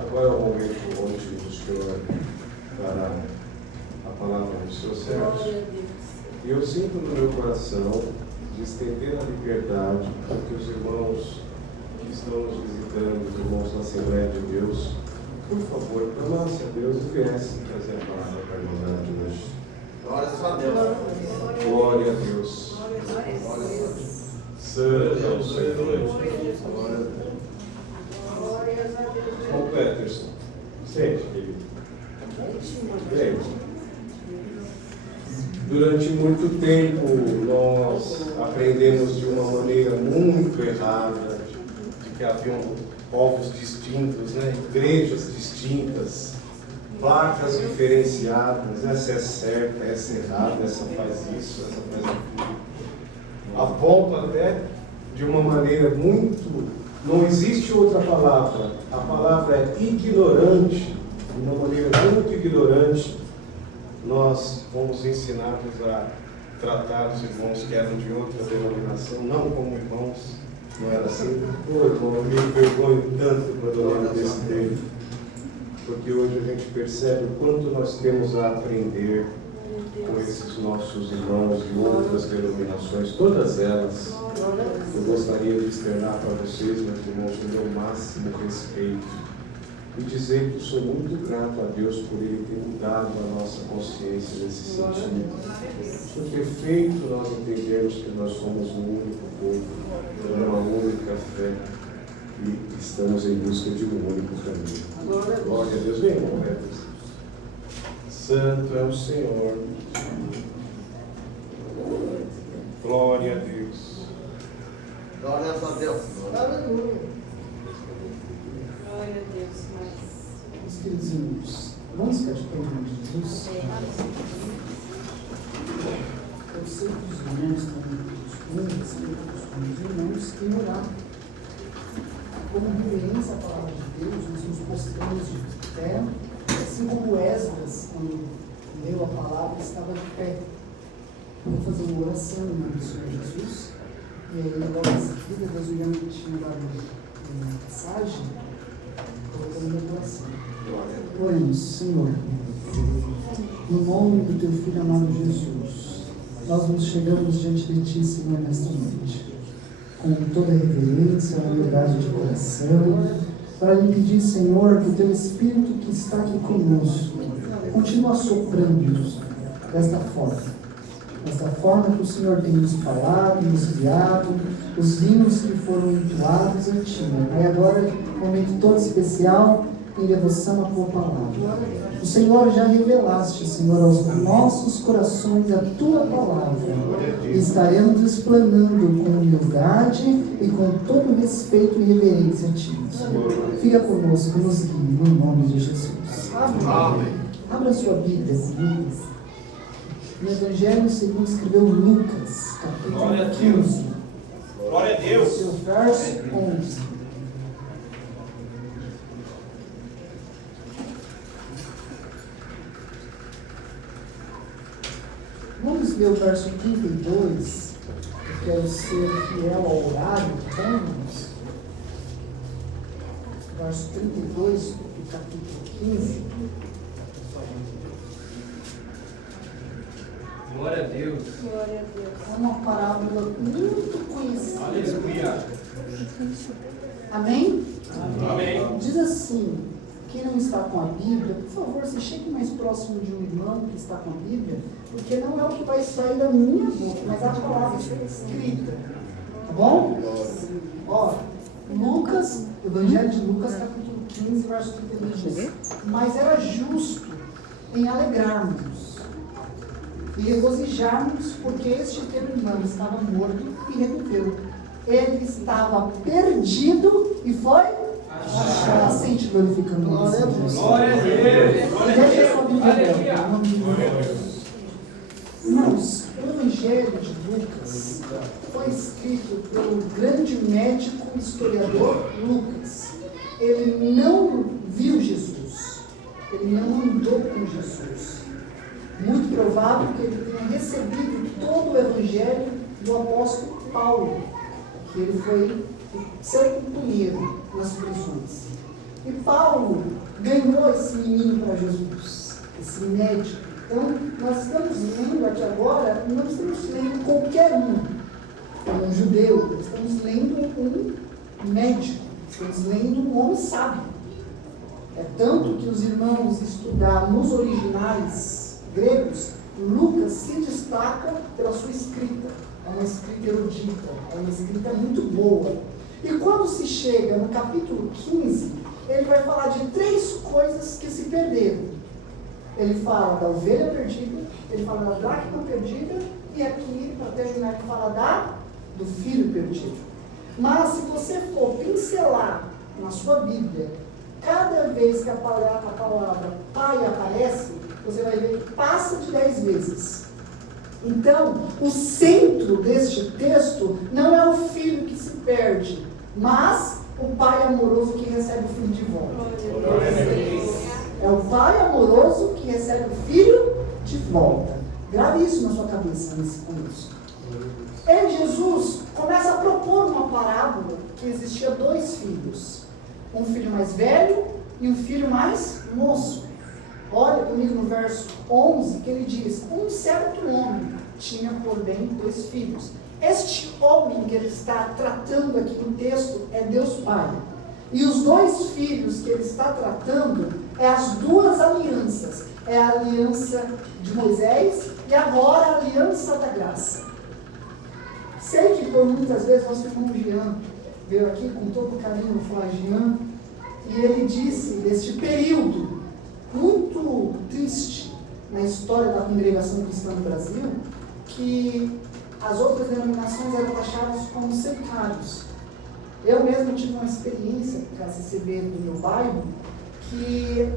Agora é o momento onde o Senhor dará a palavra do seu servo. E eu sinto no meu coração de estender a liberdade para que os irmãos que estão nos visitando, os irmãos da Assembleia de Deus, por favor, clamasse a Deus e viessem trazer a palavra para a irmandade de hoje. Glória a Deus. Glória a Deus. Santo é o Senhor. Irmão Peterson, sente, querido. Vem. Durante muito tempo nós aprendemos de uma maneira muito errada de que haviam povos distintos, né? Igrejas distintas, placas diferenciadas, essa é certa, essa é errada, essa faz isso, essa faz aquilo. A ponto até de uma maneira muito... Não existe outra palavra. A palavra é ignorante. De uma maneira muito ignorante, nós fomos ensinados a tratar os irmãos que eram de outra denominação, não como irmãos. Não era assim? Pô, irmão, eu me envergonho tanto quando eu lembro desse tempo. Porque hoje a gente percebe o quanto nós temos a aprender com esses nossos irmãos de outras denominações, todas elas. Eu gostaria de externar para vocês, meus irmãos, o meu máximo respeito e dizer que eu sou muito grato a Deus por Ele ter mudado a nossa consciência nesse sentido. Por ter feito nós entendermos que nós somos um único povo, uma única fé e estamos em busca de um único caminho. Glória a Deus. Vem, irmão Peterson. Santo é o Senhor. Glória a Deus. Glória a Deus. Aleluia. Glória a Deus, Meus queridos irmãos, vamos ficar de pé em nome de Jesus. Eu sei que os irmãos estão os irmãos têm orado. Como reverência à palavra de Deus, nós nos postramos de pé, assim como Esdras, quando leu a palavra, estava de pé. Vou fazer uma oração em nome do Senhor Jesus. E aí, logo em seguida, Deus me tinha dado uma passagem, colocando no meu coração. Oremos, Senhor, no nome do Teu Filho amado Jesus, nós nos chegamos diante de Ti, Senhor, nesta noite, com toda a reverência, a humildade de coração, para lhe pedir, Senhor, que o Teu Espírito que está aqui conosco continue soprando-nos desta forma que o Senhor tem nos falado, nos guiado, os hinos que foram entoados a Ti. Pai, agora, um momento todo especial, em devoção à Tua palavra. O Senhor já revelaste, Senhor, aos nossos corações a Tua palavra. E estaremos explanando com humildade e com todo respeito e reverência a Ti. Fica conosco, nos guie, no nome de Jesus. Amém. Abra sua Bíblia comigo. No Evangelho segundo escreveu Lucas, capítulo 15. Glória a Deus. Seu verso 11. Vamos ler o verso 32. Eu quero ser fiel ao horário que temos. Verso 32 do capítulo 15. Glória a Deus. glória a Deus. É uma parábola muito conhecida. Aleluia. Amém? Amém. Diz assim: quem não está com a Bíblia, por favor, se chegue mais próximo de um irmão que está com a Bíblia, porque não é o que vai sair da minha boca, mas a palavra escrita. Tá bom? Ó, Lucas, Evangelho de Lucas, capítulo 15, verso 32 diz: mas era justo em alegrarmos e regozijarmos, porque este teu irmão estava morto e reviveu. Ele estava perdido e foi achado. Sente glorificando a Deus. Glória a Deus. Deixa sua Bíblia aberta, em nome de Deus. Irmãos, o Evangelho de Lucas foi escrito pelo grande médico historiador Lucas. Ele não viu Jesus. Ele não andou com Jesus. Muito provável que ele tenha recebido todo o Evangelho do apóstolo Paulo, que ele foi seu companheiro nas prisões. E Paulo ganhou esse menino para Jesus, esse médico. Então, nós estamos lendo aqui agora, não estamos lendo qualquer um judeu, nós estamos lendo um médico, estamos lendo um homem sábio. É tanto que os irmãos estudar nos originais gregos, Lucas se destaca pela sua escrita. É uma escrita erudita, é uma escrita muito boa. E quando se chega no capítulo 15, ele vai falar de 3 coisas que se perderam. Ele fala da ovelha perdida, ele fala da dracma perdida, e aqui, para terminar, ele fala do filho perdido. Mas se você for pincelar na sua Bíblia, cada vez que a palavra pai aparece, você vai ver que passa de 10 vezes. Então, o centro deste texto não é o filho que se perde, mas o pai amoroso que recebe o filho de volta. É o pai amoroso que recebe o filho de volta. Grave isso na sua cabeça nesse começo. Jesus começa a propor uma parábola que existia 2 filhos. Um filho mais velho e um filho mais moço. Olha comigo no verso 11 que ele diz: um certo homem tinha, porém, 2 filhos. Este homem que ele está tratando aqui no texto é Deus Pai. E os 2 filhos que ele está tratando é as 2 alianças. É a aliança de Moisés e agora a aliança da graça. Sei que por muitas vezes nosso irmão Jean veio aqui com todo carinho falar Jean, e ele disse deste período muito triste na história da congregação cristã no Brasil, que as outras denominações eram taxadas como sectários. Eu mesmo tive uma experiência com a CCB do meu bairro, que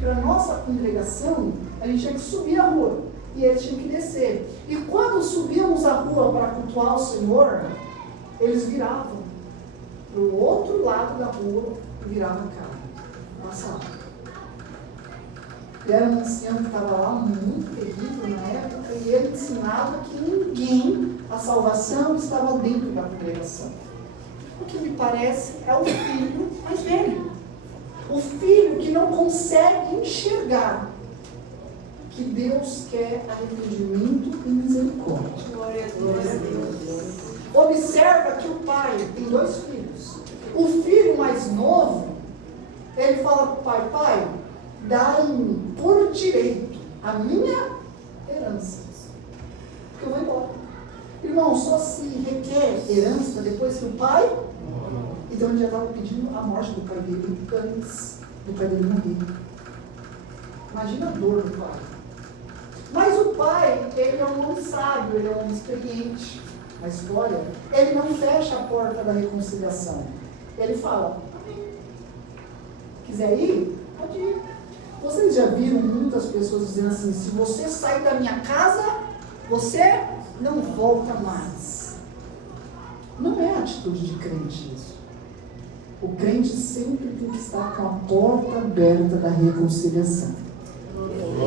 para a nossa congregação, a gente tinha que subir a rua, e eles tinham que descer. E quando subíamos a rua para cultuar o Senhor, eles viravam para o outro lado da rua e viravam a cara, passavam. Ele era um ancião que estava lá, muito terrível na época, e ele ensinava que ninguém, a salvação estava dentro da congregação. O que me parece é o filho mais velho. O filho que não consegue enxergar que Deus quer arrependimento e misericórdia. Glória a Deus. Observa que o pai tem 2 filhos. O filho mais novo, ele fala para o pai, dá-me por direito a minha herança, porque eu vou embora. Irmão, só se requer herança depois que o pai... Então ele já estava pedindo a morte do pai dele antes do pai dele morrer. Imagina a dor do pai. Mas o pai, ele é um homem sábio, ele é um homem experiente na história. Ele não fecha a porta da reconciliação. Ele fala, quiser ir? Pode ir. Vocês já viram muitas pessoas dizendo assim, se você sair da minha casa, você não volta mais. Não é atitude de crente isso. O crente sempre tem que estar com a porta aberta da reconciliação.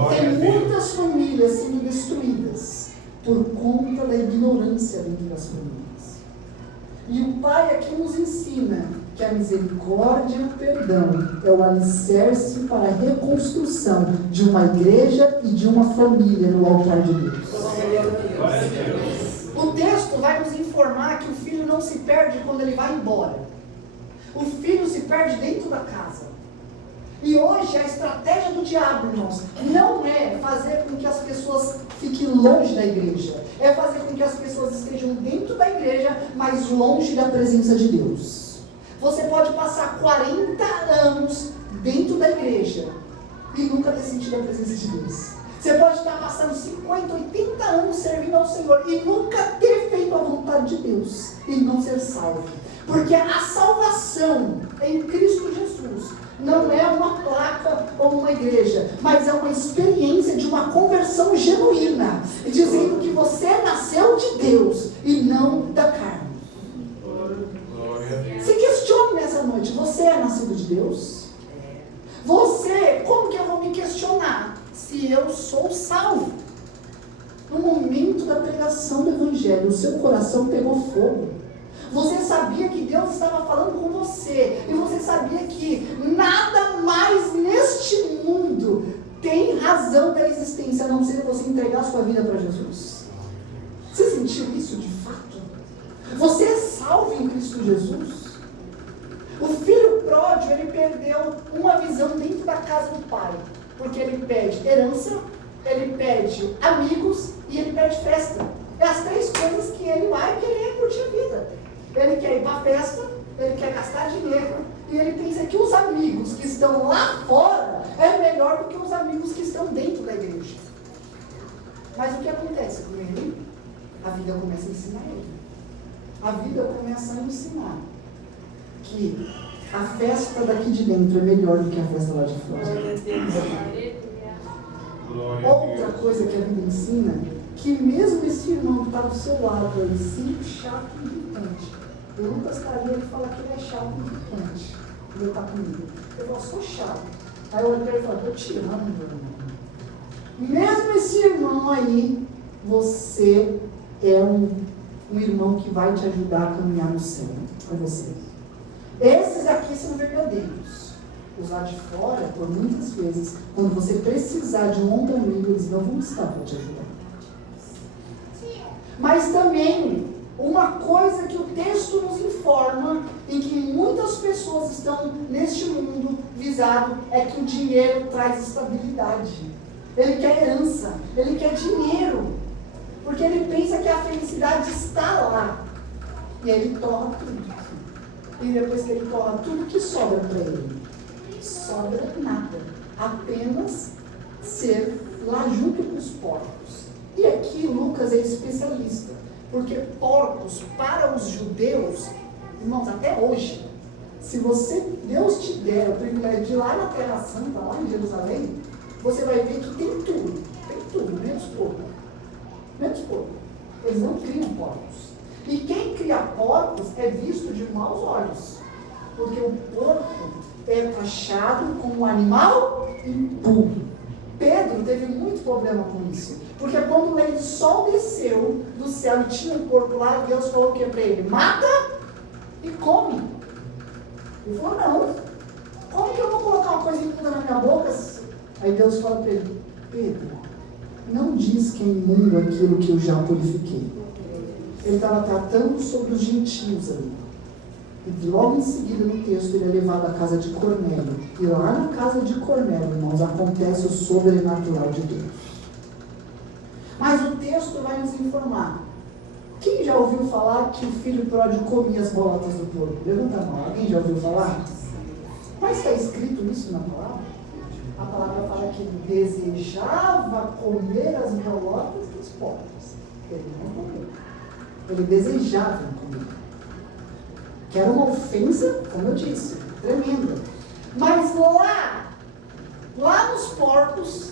Tem muitas famílias sendo destruídas por conta da ignorância dentro das famílias. E o Pai aqui nos ensina que a misericórdia e o perdão é o alicerce para a reconstrução de uma igreja e de uma família no altar de Deus. O texto vai nos informar que o filho não se perde quando ele vai embora. O filho se perde dentro da casa. E hoje a estratégia do diabo, irmãos, não é fazer com que as pessoas fiquem longe da igreja. É fazer com que as pessoas estejam dentro da igreja, mas longe da presença de Deus. Você pode passar 40 anos dentro da igreja e nunca ter sentido a presença de Deus. Você pode estar passando 50, 80 anos servindo ao Senhor e nunca ter feito a vontade de Deus e não ser salvo. Porque a salvação em Cristo Jesus não é uma placa ou uma igreja, mas é uma experiência de uma conversão genuína, dizendo que você nasceu de Deus e não da carne. Se questione nessa noite, você é nascido de Deus? Você, como que eu vou me questionar se eu sou salvo? No momento da pregação do Evangelho, o seu coração pegou fogo. Você sabia que Deus estava falando com você. E você sabia que nada mais neste mundo tem razão da existência, a não ser você entregar sua vida para Jesus. Você sentiu isso de fato? Você é salvo em Cristo Jesus? O filho pródigo, ele perdeu uma visão dentro da casa do pai. Porque ele pede herança, ele pede amigos e ele pede festa. É as três coisas que ele vai querer curtir a vida. Ele quer ir para a festa, ele quer gastar dinheiro, e ele pensa que os amigos que estão lá fora é melhor do que os amigos que estão dentro da igreja. Mas o que acontece com ele? A vida começa a ensinar ele. A vida começa a ensinar que a festa daqui de dentro é melhor do que a festa lá de fora. Outra coisa que a vida ensina, que mesmo esse irmão que está do seu lado aí, sempre chato e irritante. O Lucas Carinha, ele fala que ele é chato e irritante. Ele está comigo. Eu falo, sou chato. Aí eu olho para ele e falo, estou te amo, meu irmão. Mesmo esse irmão aí, você é um irmão que vai te ajudar a caminhar no céu com você. Esses aqui são verdadeiros. Os lá de fora, por muitas vezes, quando você precisar de um ombro amigo, eles não vão estar para te ajudar. Mas também, uma coisa que o texto nos informa, em que muitas pessoas estão neste mundo visado, é que o dinheiro traz estabilidade. Ele quer herança, ele quer dinheiro, porque ele pensa que a felicidade está lá. E aí ele torra tudo. E depois que ele torra tudo, o que sobra para ele? Sobra nada. Apenas ser lá junto com os porcos. E aqui Lucas é especialista, porque porcos para os judeus, irmãos, até hoje, se Deus te der o privilégio de ir lá na Terra Santa, lá em Jerusalém, você vai ver que tem tudo, menos porco. Menos porco. Eles não criam porcos. E quem cria porcos é visto de maus olhos, porque o porco é taxado como um animal impuro. Pedro teve muito problema com isso, porque quando o sol desceu do céu e tinha um porco lá, Deus falou o que para ele? Mata e come. Ele falou, não, como que eu vou colocar uma coisa imunda na minha boca? Aí Deus fala para ele, Pedro, não diz que é imundo aquilo que eu já purifiquei. Ele estava tratando sobre os gentios ali. E logo em seguida no texto ele é levado à casa de Cornélio. E lá na casa de Cornélio, irmãos, acontece o sobrenatural de Deus. Mas o texto vai nos informar. Quem já ouviu falar que o filho pródigo comia as bolotas do porco? Levanta a mão. Alguém já ouviu falar? Mas está escrito isso na palavra? A palavra fala que ele desejava comer as bolotas dos porcos. Ele não comeu. Ele desejava comer. Que era uma ofensa, como eu disse, tremenda. Mas lá nos porcos,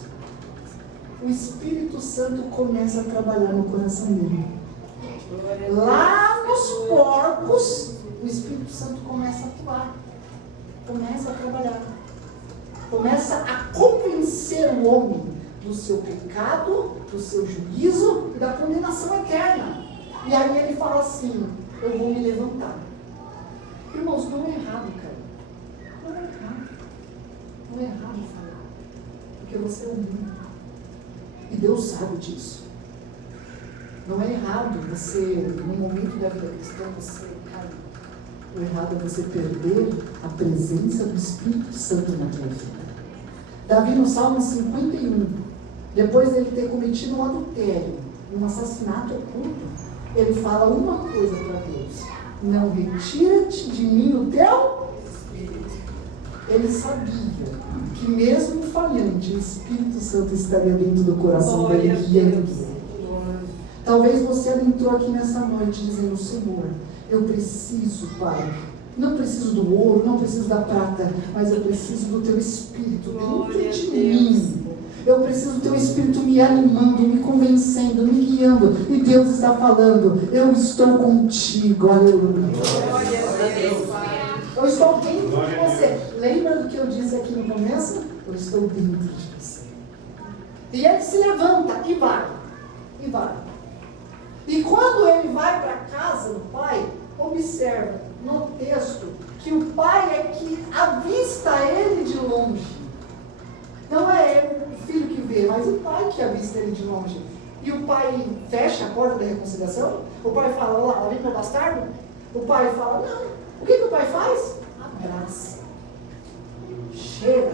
o Espírito Santo começa a trabalhar no coração dele. Lá nos porcos, o Espírito Santo começa a atuar. Começa a trabalhar. Começa a convencer o homem do seu pecado, do seu juízo e da condenação eterna. E aí ele fala assim, eu vou me levantar. Irmãos, não é errado, cara. Não é errado. Não é errado falar. Porque você é humano. E Deus sabe disso. Não é errado você, no momento da vida cristã, você, cara, o errado é você perder a presença do Espírito Santo na tua vida. Davi, no Salmo 51, depois dele ter cometido um adultério, um assassinato oculto, ele fala uma coisa para Deus: não retira-te de mim o teu Espírito. Ele sabia que mesmo falhante, o Espírito Santo estaria dentro do coração dele, guiando. Talvez você entrou aqui nessa noite dizendo, Senhor, eu preciso, Pai, não preciso do ouro, não preciso da prata, mas eu preciso do teu Espírito dentro de mim. Eu preciso do teu Espírito me animando, me convencendo, me guiando. E Deus está falando, eu estou contigo, aleluia. Eu estou dentro de você. Lembra do que eu disse aqui no começo? Eu estou dentro de você. E ele se levanta e vai. E quando ele vai para a casa do pai, Observa no texto que o pai é que avista ele de longe. Não é o filho que vê, mas o pai que avista ele de longe. E o pai fecha a porta da reconciliação? O pai fala, olá, lá vem meu bastardo? O pai fala, não. O que o pai faz? Abraça. Chega.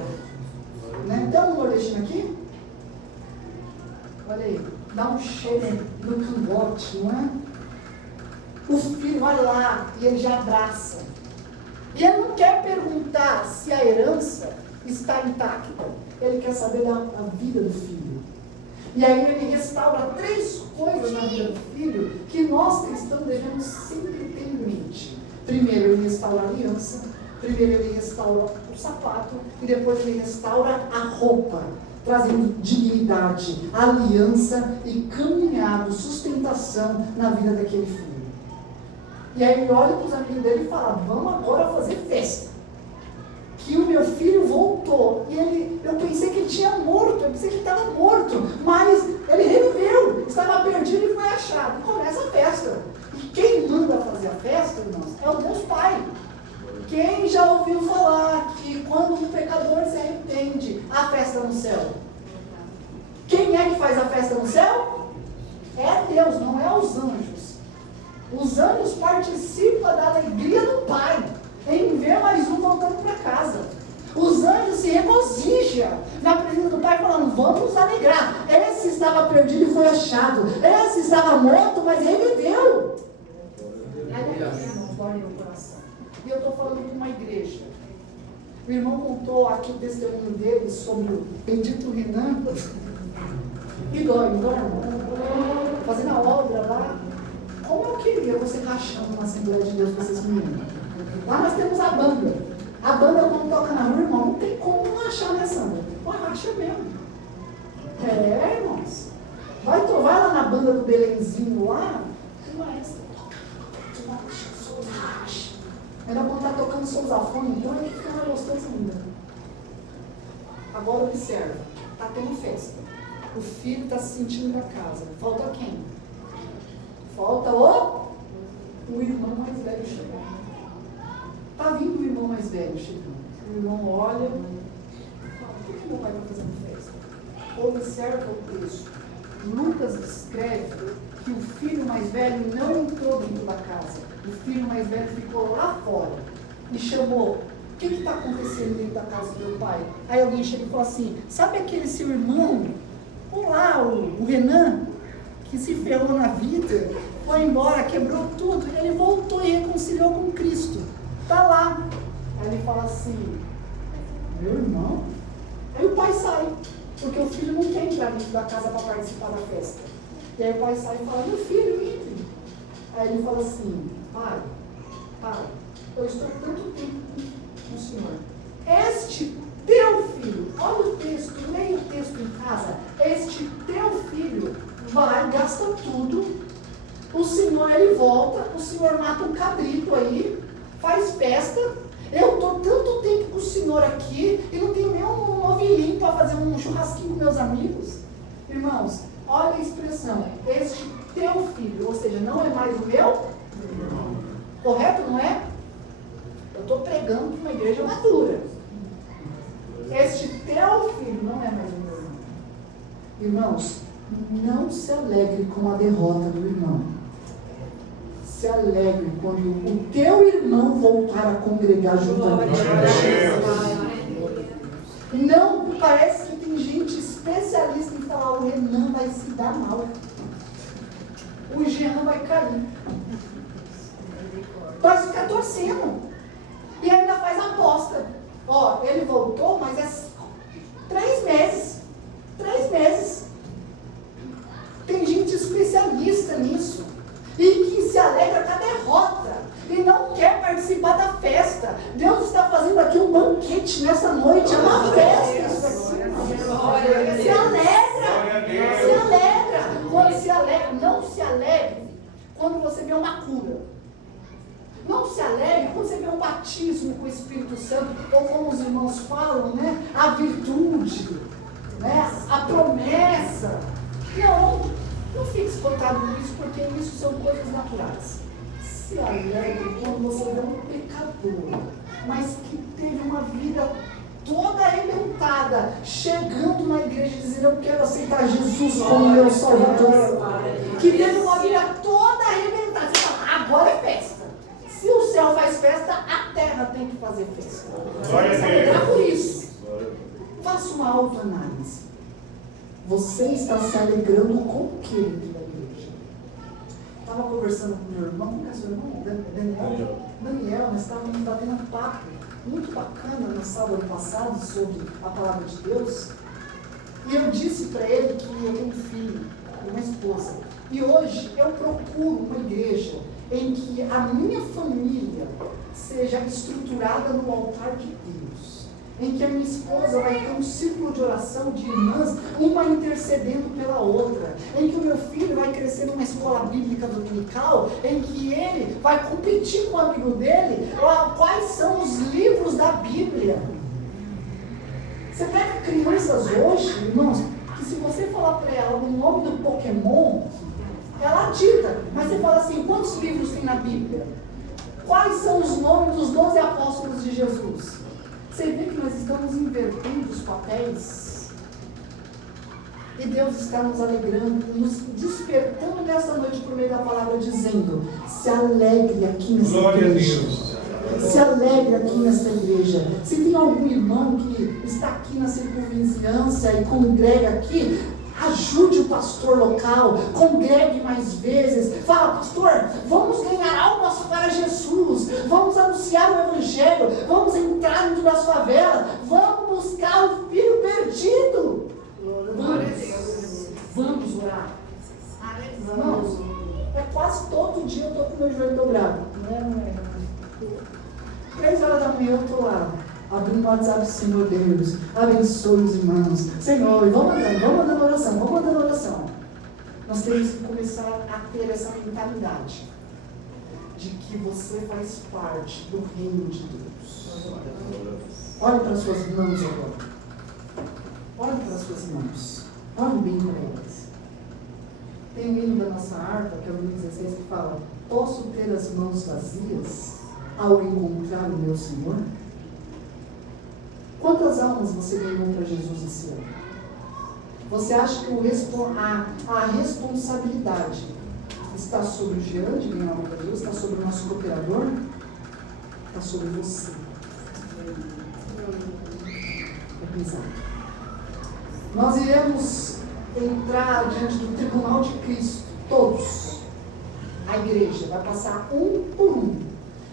Né? Tem um nordestino aqui? Olha aí. Dá um cheiro no cangote, não é? O filho vai lá e ele já abraça. E ele não quer perguntar se a herança está intacta. Ele quer saber da vida do filho. E aí ele restaura 3 coisas na vida do filho que nós cristãos devemos sempre ter em mente. Primeiro ele restaura a aliança, primeiro ele restaura o sapato e depois ele restaura a roupa, trazendo dignidade, aliança e caminhado, sustentação na vida daquele filho. E aí ele olha para os amigos dele e fala, vamos agora fazer festa. Que o meu filho voltou. E eu pensei que ele tinha morto, eu pensei que ele estava morto, mas ele reviveu, estava perdido e foi achado. E começa a festa. E quem manda fazer a festa, irmãos, é o Deus Pai. Quem já ouviu falar que quando um pecador se arrepende, há festa no céu? Quem é que faz a festa no céu? É Deus, não é os anjos. Os anjos participam da alegria do Pai em ver mais um voltando para casa. Os anjos se regozijam na presença do Pai, falando, vamos nos alegrar. Esse estava perdido e foi achado. Esse estava morto, mas reviveu. Aliás, irmãos, dói no coração. E eu estou falando de uma igreja. O irmão contou aqui o testemunho dele sobre o bendito Renan. E dói, não dói, irmão? Fazendo a obra lá. Como eu queria você rachando na Assembleia de Deus com esses meninos. Lá nós temos a banda. A banda, quando toca na rua, irmão, não tem como não rachar, né, Sandra? Mas racha mesmo. É, irmãos. Vai lá na banda do Belenzinho lá, o maestro racha. Ainda quando tá tocando sousafone, então ele fica mais gostoso ainda. Agora observa, tá tendo festa. O filho está se sentindo da casa. Falta quem? Falta o irmão mais velho chegando. Está vindo o irmão mais velho chegando. O irmão olha e fala, por que meu pai está fazendo festa? Observa o texto. Lucas descreve que o filho mais velho não entrou dentro da casa. O filho mais velho ficou lá fora e chamou. O que está acontecendo dentro da casa do meu pai? Aí alguém chega e fala assim, sabe aquele seu irmão? Olá, o Renan, que se ferrou na vida, foi embora, quebrou tudo, e ele voltou e reconciliou com Cristo. Está lá. Aí ele fala assim, meu irmão? Aí o pai sai, porque o filho não quer entrar dentro da casa para participar da festa. E aí o pai sai e fala, meu filho, entre. Aí ele fala assim, pai, eu estou tanto tempo com o Senhor. Este teu filho, olha o texto, leia o texto em casa, este teu filho vai, gasta tudo, o Senhor, ele volta, o Senhor mata um cabrito aí, faz festa, eu estou tanto tempo com o Senhor aqui e não tenho nem um novilhinho para fazer um churrasquinho com meus amigos. Irmãos, olha a expressão, este teu filho, ou seja, não é mais o meu? Correto, não é? Eu estou pregando para uma igreja madura. Este teu filho não é mais o meu irmão. Irmãos, não se alegre com a derrota do irmão. Se alegre quando o teu irmão voltar a congregar juntamente. Não, parece que tem gente especialista em falar, o Renan vai se dar mal. O Jean vai cair. Vai ficar torcendo. E ainda faz aposta. Ó, ele voltou, mas é 3 meses. 3 meses. Tem gente especialista nisso. E que se alegra com a derrota. E não quer participar da festa. Deus está fazendo aqui um banquete nessa noite. É uma festa isso aqui. Se alegra. Se alegra. Quando se alegra, não se alegre quando você vê uma cura. Não se alegre quando você vê um batismo com o Espírito Santo, ou como os irmãos falam, né? A virtude, né? A promessa. Não fique espantado com isso, porque isso são coisas naturais. se alegre quando você vê um pecador, mas que teve uma vida toda arrebentada, chegando na igreja dizendo: eu quero aceitar Jesus como meu Salvador, que teve uma vida toda arrebentada. Você fala: agora é festa. Se o céu faz festa, a terra tem que fazer festa. Você celebrar por isso. Faça uma autoanálise. Você está se alegrando com o que dentro da igreja? Estava conversando com meu irmão, com seu irmão, Daniel, nós estávamos batendo papo muito bacana no sábado passado sobre a palavra de Deus. E eu disse para ele que eu tenho um filho, uma esposa. E hoje eu procuro uma igreja em que a minha família seja estruturada no altar de Deus, em que a minha esposa vai ter um círculo de oração de irmãs, uma intercedendo pela outra, em que o meu filho vai crescer numa escola bíblica dominical, em que ele vai competir com o amigo dele quais são os livros da Bíblia. Você pega crianças hoje, irmãos, que se você falar para ela o nome do Pokémon, ela dita, mas você fala assim: quantos livros tem na Bíblia? Quais são os nomes dos 12 apóstolos de Jesus? Você vê que nós estamos invertendo os papéis. E Deus está nos alegrando, nos despertando nessa noite por meio da palavra, dizendo: se alegre aqui nessa igreja. Se alegre aqui nessa igreja. Se tem algum irmão que está aqui na circunvizinhança e congrega aqui, ajude o pastor local, congregue mais vezes. Fala: pastor, vamos ganhar almas para Jesus, vamos anunciar o Evangelho, vamos entrar dentro das favelas, vamos buscar o filho perdido. Vamos orar. Irmãos, é quase todo dia eu estou com o meu joelho dobrado. Não é? 3 horas da manhã eu estou lá, abrindo o WhatsApp: Senhor Deus, abençoe os irmãos. Senhor, e vamos mandando oração. Nós temos que começar a ter essa mentalidade de que você faz parte do reino de Deus. Olhe para as suas mãos agora. Olhe para as suas mãos. Olhe bem para elas. Tem um hino da nossa harpa, que é o hino 16, que fala: posso ter as mãos vazias ao encontrar o meu Senhor? Quantas almas você ganhou para Jesus esse ano? Você acha que a responsabilidade está sobre o Jean de ganhar alma para Jesus? Está sobre o nosso cooperador? Está sobre você. É pesado. Nós iremos entrar diante do tribunal de Cristo, todos. A igreja vai passar um por um.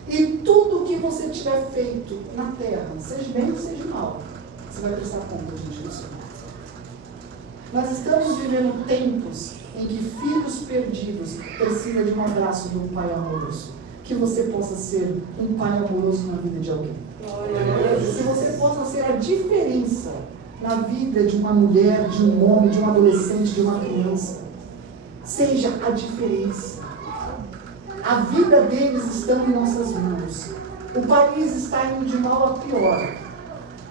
E tudo que você tiver feito na terra, seja bem ou seja mal, você vai prestar conta diante do Senhor. Nós estamos vivendo tempos em que filhos perdidos precisam de um abraço de um pai amoroso. Que você possa ser um pai amoroso na vida de alguém. Que você possa ser a diferença na vida de uma mulher, de um homem, de um adolescente, de uma criança. Seja a diferença. A vida deles está em nossas mãos. O país está indo de mal a pior.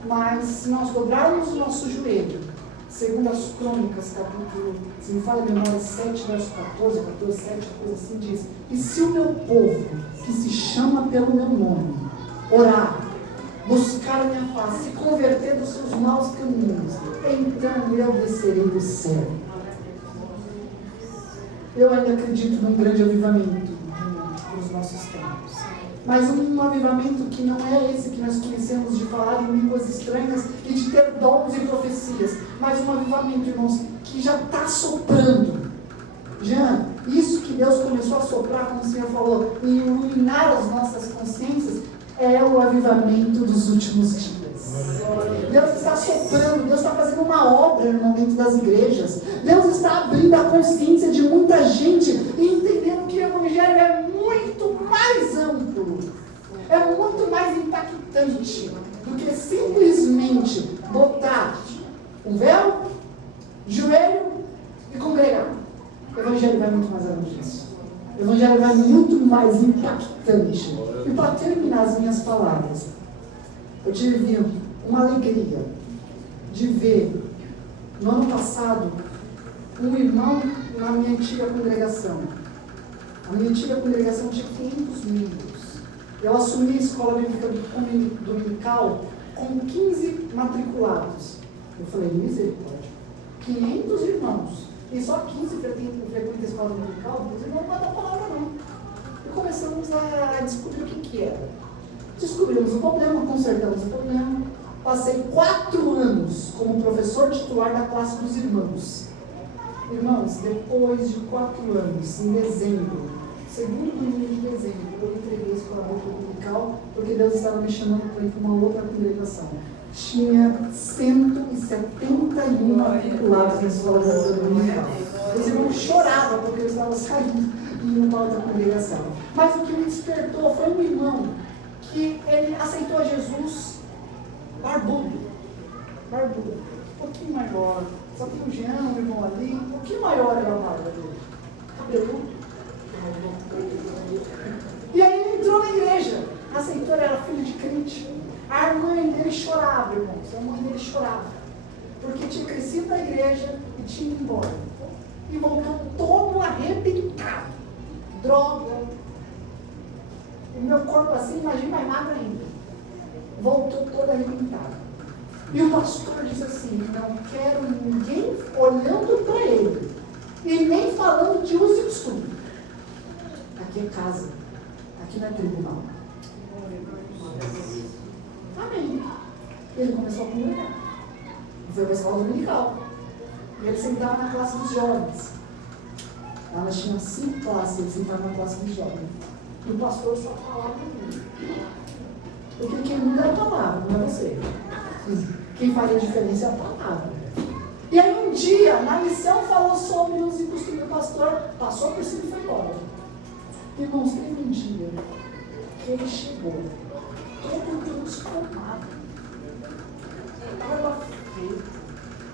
Mas se nós dobrarmos o nosso joelho, segundo as Crônicas, capítulo, se me fala a memória, 7, verso 14, 7, coisa assim, diz: e se o meu povo, que se chama pelo meu nome, orar, buscar a minha face, se converter dos seus maus caminhos, então eu descerei do céu. Eu ainda acredito num grande avivamento nos nossos tempos. Mas um avivamento que não é esse que nós conhecemos, de falar em línguas estranhas e de ter dons e profecias, mas um avivamento, irmãos, que já está soprando. Já, isso que Deus começou a soprar, como o Senhor falou, e iluminar as nossas consciências, é o avivamento dos últimos dias. Deus está soprando, Deus está fazendo uma obra no momento das igrejas. Deus está abrindo a consciência de muita gente e entendendo que o Evangelho é muito mais amplo, é muito mais impactante do que simplesmente botar um véu, joelho e congregar. O Evangelho vai muito mais além disso. O Evangelho vai muito mais impactante. E para terminar as minhas palavras, eu tive uma alegria de ver, no ano passado, um irmão na minha antiga congregação, A minha antiga congregação tinha 500 membros. Eu assumi a escola bíblica dominical com 15 matriculados. Eu falei, misericórdia, 500 irmãos, e só 15 frequentam a escola dominical, os irmãos não vão dar palavra não. E começamos a descobrir o que era. Descobrimos o problema, consertamos o problema. Passei 4 anos como professor titular da classe dos irmãos. Irmãos, depois de 4 anos, em dezembro, segundo domingo de dezembro, eu entreguei a escola dominical, porque Deus estava me chamando para ir para uma outra congregação. Tinha 171 matriculados na escola dominical. Os irmãos choravam porque eu estava saindo e indo para outra congregação. Mas o que me despertou foi um irmão que ele aceitou Jesus barbudo, um pouquinho maior. Só tem o Jean, um irmão ali, um pouquinho maior era a barba dele, cabeludo. E aí ele entrou na igreja, aceitou, ele era filho de crente. A mãe dele chorava, irmãos, a mãe dele chorava, porque tinha crescido na igreja e tinha ido embora. E voltou todo arrebentado, droga. O meu corpo assim, imagina mais magro ainda. Voltou todo arrebentado. E o pastor disse assim, não quero ninguém olhando para ele, e nem falando de uso e costume. Aqui é casa, aqui não é tribunal. Amém. Ele começou a congregar. Foi para a escola dominical. E ele sentava na classe dos jovens. Lá nós tínhamos 5 classes, ele sentava na classe dos jovens. E o pastor só falava comigo. Porque quem muda é a palavra, não é você. Quem faria a diferença é a palavra. E aí um dia, na lição, falou sobre os e costumes. O pastor passou por cima e foi embora. Irmãos, teve um dia que ele chegou, todo transformado, barba feita,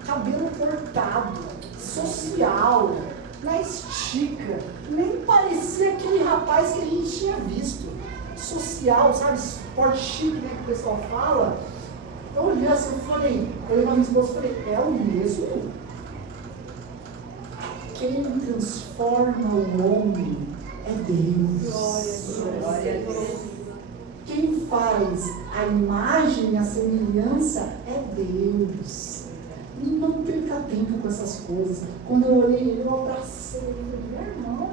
cabelo cortado, social, na estica, nem parecia aquele rapaz que a gente tinha visto. Social, sabe, esporte chique, né, que o pessoal fala. Eu olhei assim, eu falei, eu olhei pra minha esposa e falei, é o mesmo? Quem transforma o homem é Deus. Glória a Deus. Quem faz a imagem e a semelhança é Deus. E não perca tempo com essas coisas. Quando eu olhei ele, eu abracei ele e falei, meu irmão,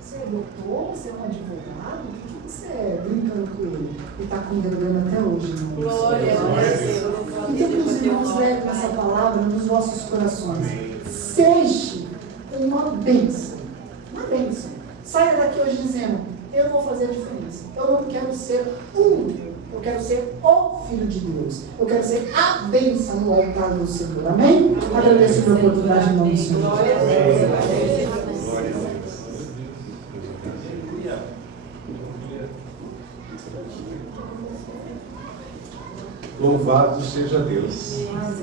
você é doutor, você é um advogado, por que você é brincando com ele? E está congregando até hoje, irmão. Glória a Deus. Então que os irmãos levem essa palavra nos nossos corações. Seja uma bênção. Uma bênção. Saia daqui hoje dizendo, eu vou fazer a diferença. Eu não quero ser eu quero ser o Filho de Deus. Eu quero ser a bênção no altar do Senhor. Amém? Agradeço pela oportunidade em nome do Senhor. Glória a Deus. Louvado seja Deus.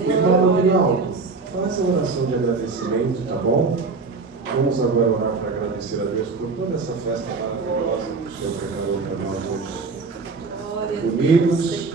Irmão Manuel, faça uma oração de agradecimento, tá bom? Vamos agora orar para agradecer a Deus por toda essa festa maravilhosa que o Senhor preparou para nós hoje. Unidos